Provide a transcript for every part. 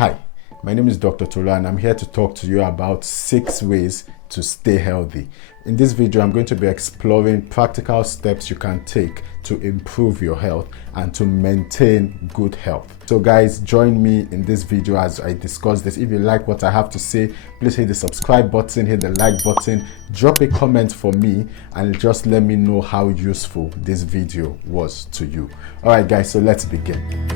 Hi, my name is Dr. Tolu and I'm here to talk to you about 6 ways to stay healthy. In this video, I'm going to be exploring practical steps you can take to improve your health and to maintain good health. So guys, join me in this video as I discuss this. If you like what I have to say, please hit the subscribe button, hit the like button, drop a comment for me, and just let me know how useful this video was to you. Alright guys, so let's begin.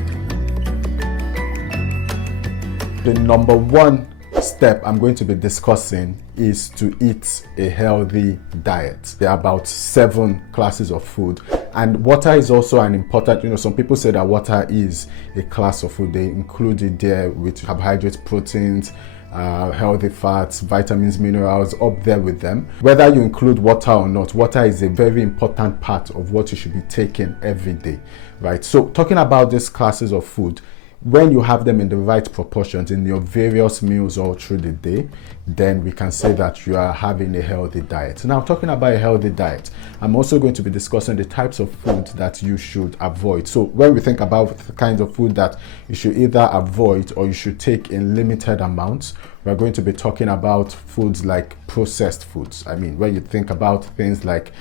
The number one step I'm going to be discussing is to eat a healthy diet. There are about 7 classes of food, and water is also an important, some people say that water is a class of food. They include it there with carbohydrates, proteins, healthy fats, vitamins, minerals up there with them. Whether you include water or not, water is a very important part of what you should be taking every day, right? So talking about these classes of food, when you have them in the right proportions in your various meals all through the day, then we can say that you are having a healthy diet. Now, talking about a healthy diet, I'm also going to be discussing the types of food that you should avoid. So when we think about the kinds of food that you should either avoid or you should take in limited amounts, we're going to be talking about foods like processed foods. I mean, when you think about things like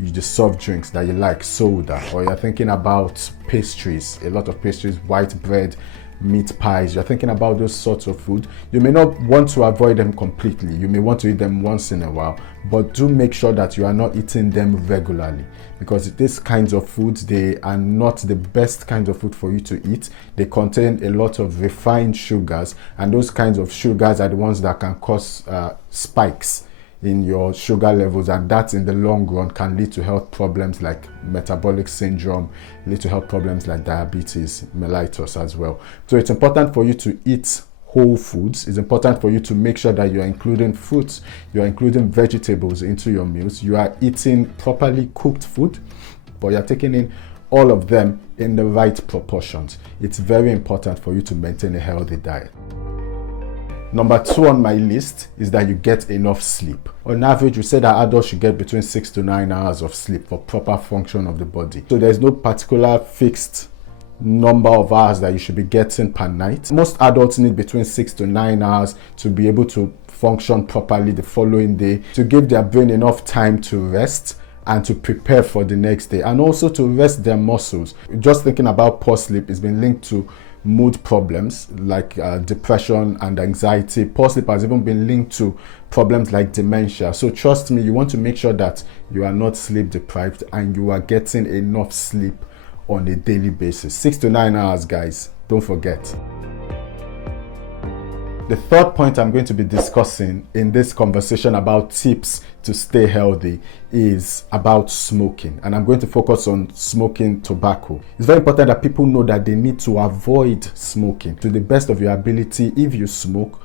the soft drinks that you like, soda, or you're thinking about pastries, a lot of pastries, white bread, meat pies, you're thinking about those sorts of food, you may not want to avoid them completely. You may want to eat them once in a while, but do make sure that you are not eating them regularly, because these kinds of foods, they are not the best kinds of food for you to eat. They contain a lot of refined sugars, and those kinds of sugars are the ones that can cause spikes in your sugar levels, and that in the long run can lead to health problems like metabolic syndrome, lead to health problems like diabetes mellitus as well. So it's important for you to eat whole foods. It's important for you to make sure that you are including fruits, you are including vegetables into your meals, you are eating properly cooked food, but you're taking in all of them in the right proportions. It's very important for you to maintain a healthy diet. Number 2 on my list is that you get enough sleep. On average, we say that adults should get between 6 to 9 hours of sleep for proper function of the body. So there's no particular fixed number of hours that you should be getting per night. Most adults need between 6 to 9 hours to be able to function properly the following day, to give their brain enough time to rest and to prepare for the next day, and also to rest their muscles. Just thinking about poor sleep has been linked to mood problems like depression and anxiety. Poor sleep has even been linked to problems like dementia. So trust me, you want to make sure that you are not sleep deprived and you are getting enough sleep on a daily basis. 6 to 9 hours, guys, don't forget. The third point I'm going to be discussing in this conversation about tips to stay healthy is about smoking, and I'm going to focus on smoking tobacco. It's very important that people know that they need to avoid smoking. To the best of your ability, if you smoke,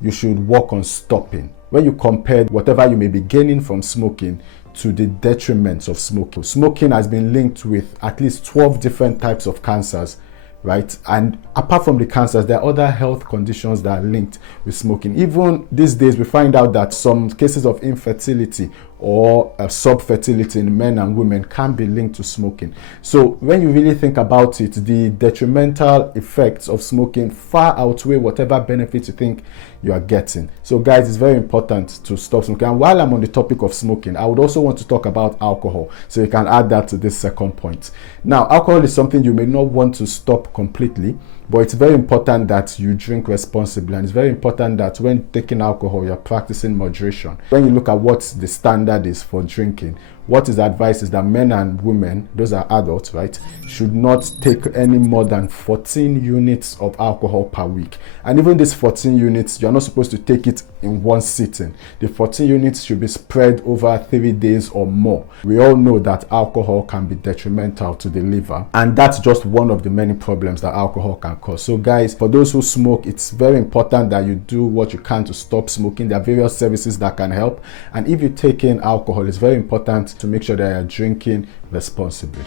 you should work on stopping. When you compare whatever you may be gaining from smoking to the detriments of smoking, smoking has been linked with at least 12 different types of cancers, right? And apart from the cancers, there are other health conditions that are linked with smoking. Even these days, we find out that some cases of infertility or subfertility in men and women can be linked to smoking. So when you really think about it, the detrimental effects of smoking far outweigh whatever benefits you think you are getting. So guys, it's very important to stop smoking. And while I'm on the topic of smoking, I would also want to talk about alcohol, so you can add that to this second point. Now, alcohol is something you may not want to stop completely, but it's very important that you drink responsibly, and it's very important that when taking alcohol, you're practicing moderation. When you look at what the standard is for drinking, what is advised is that men and women, those are adults, right, should not take any more than 14 units of alcohol per week. And even these 14 units, you're not supposed to take it in one sitting. The 14 units should be spread over 3 days or more. We all know that alcohol can be detrimental to the liver, and that's just one of the many problems that alcohol can cause. So guys, for those who smoke, it's very important that you do what you can to stop smoking. There are various services that can help, and if you take in alcohol, it's very important to make sure that you're drinking responsibly.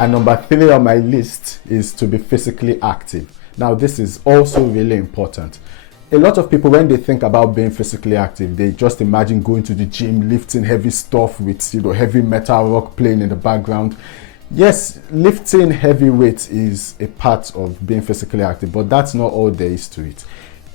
And number 3 on my list is to be physically active. Now, this is also really important. A lot of people, when they think about being physically active, they just imagine going to the gym, lifting heavy stuff with heavy metal rock playing in the background. Yes, lifting heavy weights is a part of being physically active, but that's not all there is to it.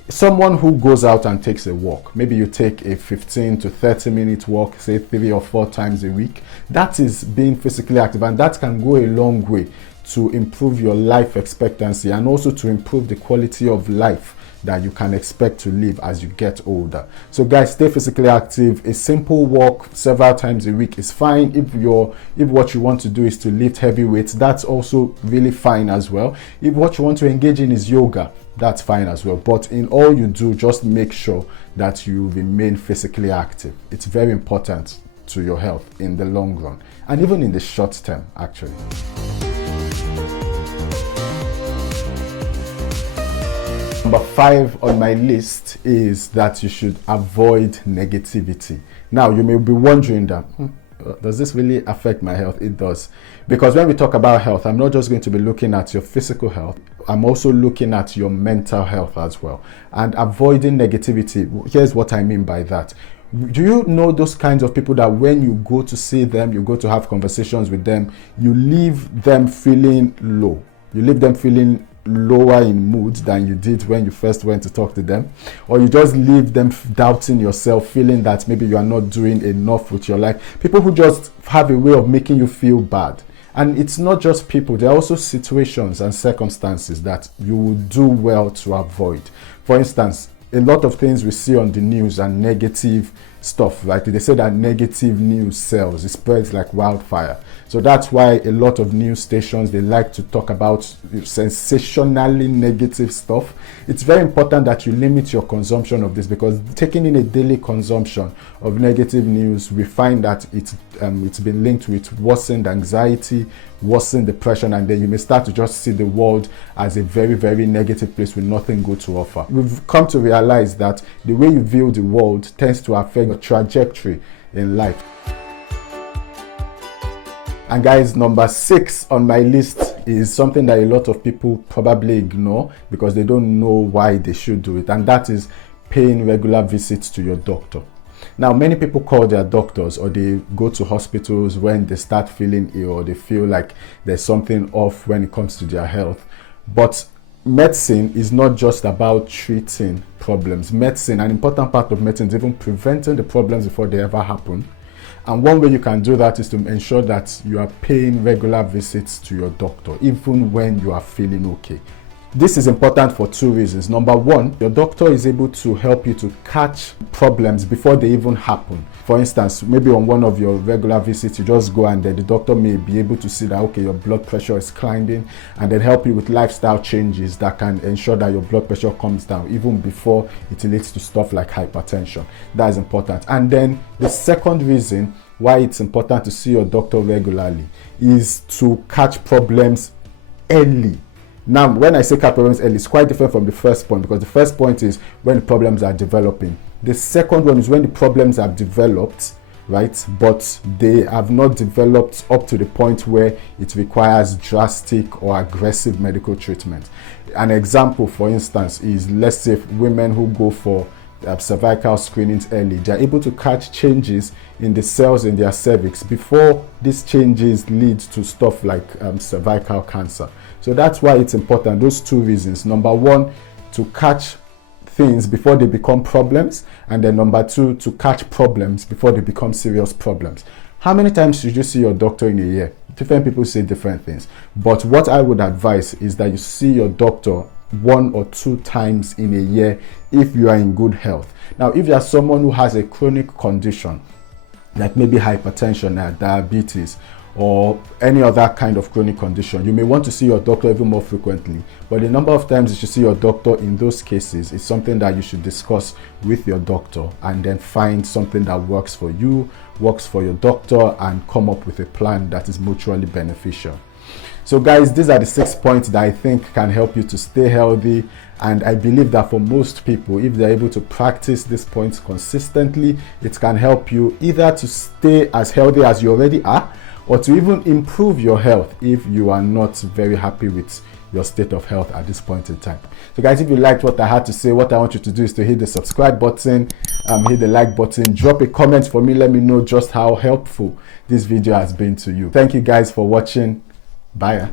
Someone who goes out and takes a walk, maybe you take a 15 to 30 minute walk, say 3 or 4 times a week, that is being physically active, and that can go a long way to improve your life expectancy and also to improve the quality of life that you can expect to live as you get older. So guys, stay physically active. A simple walk several times a week is fine. If what you want to do is to lift heavy weights, that's also really fine as well. If what you want to engage in is yoga, that's fine as well. But in all you do, just make sure that you remain physically active. It's very important to your health in the long run and even in the short term, actually. Number 5 on my list is that you should avoid negativity. Now, you may be wondering that, does this really affect my health? It does. Because when we talk about health, I'm not just going to be looking at your physical health. I'm also looking at your mental health as well. And avoiding negativity, here's what I mean by that. Do you know those kinds of people that when you go to see them, you go to have conversations with them, you leave them feeling low? You leave them feeling lower in mood than you did when you first went to talk to them, or you just leave them doubting yourself, feeling that maybe you are not doing enough with your life. People who just have a way of making you feel bad. And it's not just people, there are also situations and circumstances that you would do well to avoid. For instance, a lot of things we see on the news are negative stuff. Like they say that negative news sells, it spreads like wildfire. So that's why a lot of news stations, they like to talk about sensationally negative stuff. It's very important that you limit your consumption of this, because taking in a daily consumption of negative news, we find that it's been linked with worsened anxiety, worsened depression, and then you may start to just see the world as a very, very negative place with nothing good to offer. We've come to realize that the way you view the world tends to affect your trajectory in life. And guys, number 6 on my list is something that a lot of people probably ignore because they don't know why they should do it, and that is paying regular visits to your doctor. Now, many people call their doctors or they go to hospitals when they start feeling ill or they feel like there's something off when it comes to their health. But medicine is not just about treating problems. Medicine, an important part of medicine, is even preventing the problems before they ever happen. And one way you can do that is to ensure that you are paying regular visits to your doctor, even when you are feeling okay. This is important for 2 reasons. Number 1, your doctor is able to help you to catch problems before they even happen. For instance, maybe on one of your regular visits, you just go and then the doctor may be able to see that, okay, your blood pressure is climbing, and then help you with lifestyle changes that can ensure that your blood pressure comes down even before it leads to stuff like hypertension. That is important. And then the second reason why it's important to see your doctor regularly is to catch problems early. Now, when I say catch problems early, it's quite different from the first point, because the first point is when the problems are developing. The second one is when the problems have developed, right? But they have not developed up to the point where it requires drastic or aggressive medical treatment. An example, for instance, is, let's say, women who go for cervical screenings early, they're able to catch changes in the cells in their cervix before these changes lead to stuff like cervical cancer. So that's why it's important, those 2 reasons. Number 1, to catch things before they become problems, and then number 2, to catch problems before they become serious problems. How many times should you see your doctor in a year? Different people say different things, but what I would advise is that you see your doctor 1 or 2 times in a year if you are in good health. Now, if you are someone who has a chronic condition, like maybe hypertension or diabetes or any other kind of chronic condition, you may want to see your doctor even more frequently. But the number of times you should see your doctor in those cases is something that you should discuss with your doctor, and then find something that works for you, works for your doctor, and come up with a plan that is mutually beneficial. So guys, these are the 6 points that I think can help you to stay healthy, and I believe that for most people, if they're able to practice these points consistently, it can help you either to stay as healthy as you already are, or to even improve your health if you are not very happy with your state of health at this point in time. So guys, if you liked what I had to say, what I want you to do is to hit the subscribe button, hit the like button, drop a comment for me, let me know just how helpful this video has been to you. Thank you guys for watching. Bye.